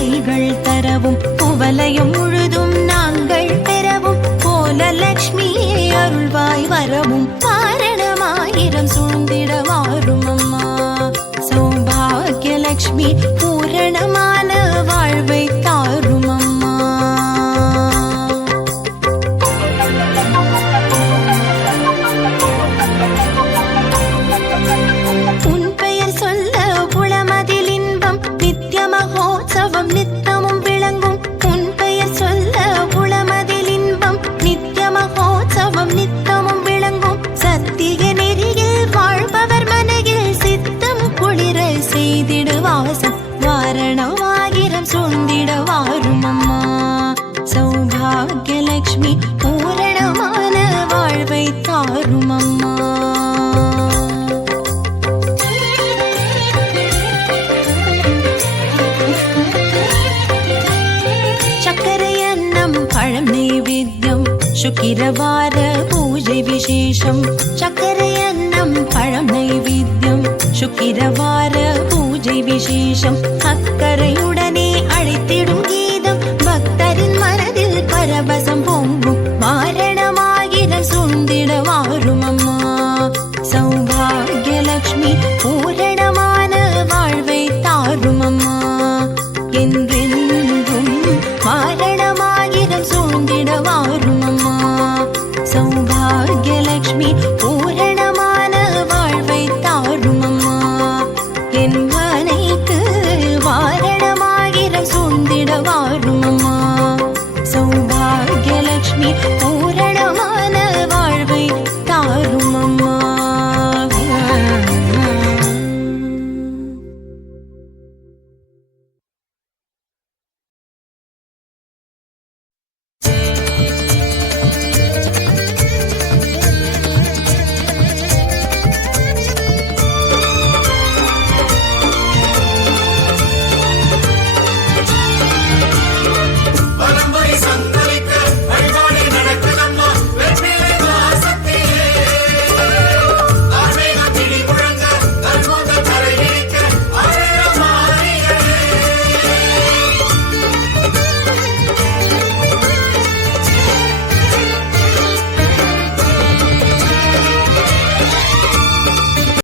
கைகள் தரவும் குவலயம் முழுதும் நாங்கள் பெறவும் கோலலட்சுமியே அருள்வாய் வரவும் காரணமாயிரம் சூழ்ந்திட வாரும் அம்மா. சௌபாகியலட்சுமி பூரணமான வாழ்வை தாரும் அம்மா. உன் பெயர் சொல்ல உளமதில் இன்பம் நித்திய மகோத்சவம் நித்தமும் விளங்கும். உன் பெயர் சொல்ல உளமதில் இன்பம் நித்திய மகோத்சவம் நித்தமும் விளங்கும். சத்திய நெறியில் வாழ்பவர் மனையில் சித்தம் குளிர செய்திடு வாசம் வாரணமாயிரம் சூழ்ந்திட வாரும் அம்மா. சௌபாகியலட்சுமி பூரணமான வாழ்வை தாரும் அம்மா. சக்கரை அன்னம் பழம் நைவேத்யம் சுக்கிரவார பூஜை விசேஷம். சக்கரை அன்னம் பழம் நைவேத்யம் சுக்கிரவார பூஜை விசேஷம். அக்கறையுடனே அழைத்திடும் கீதம் பக்தரின் மனதில் பரவசம் பொங்கும். வாரணமாயிரம் சூழ்ந்திட வாரும் அம்மா. சௌபாகியலட்சுமி பூரணமான வாழ்வை தாரும் அம்மா.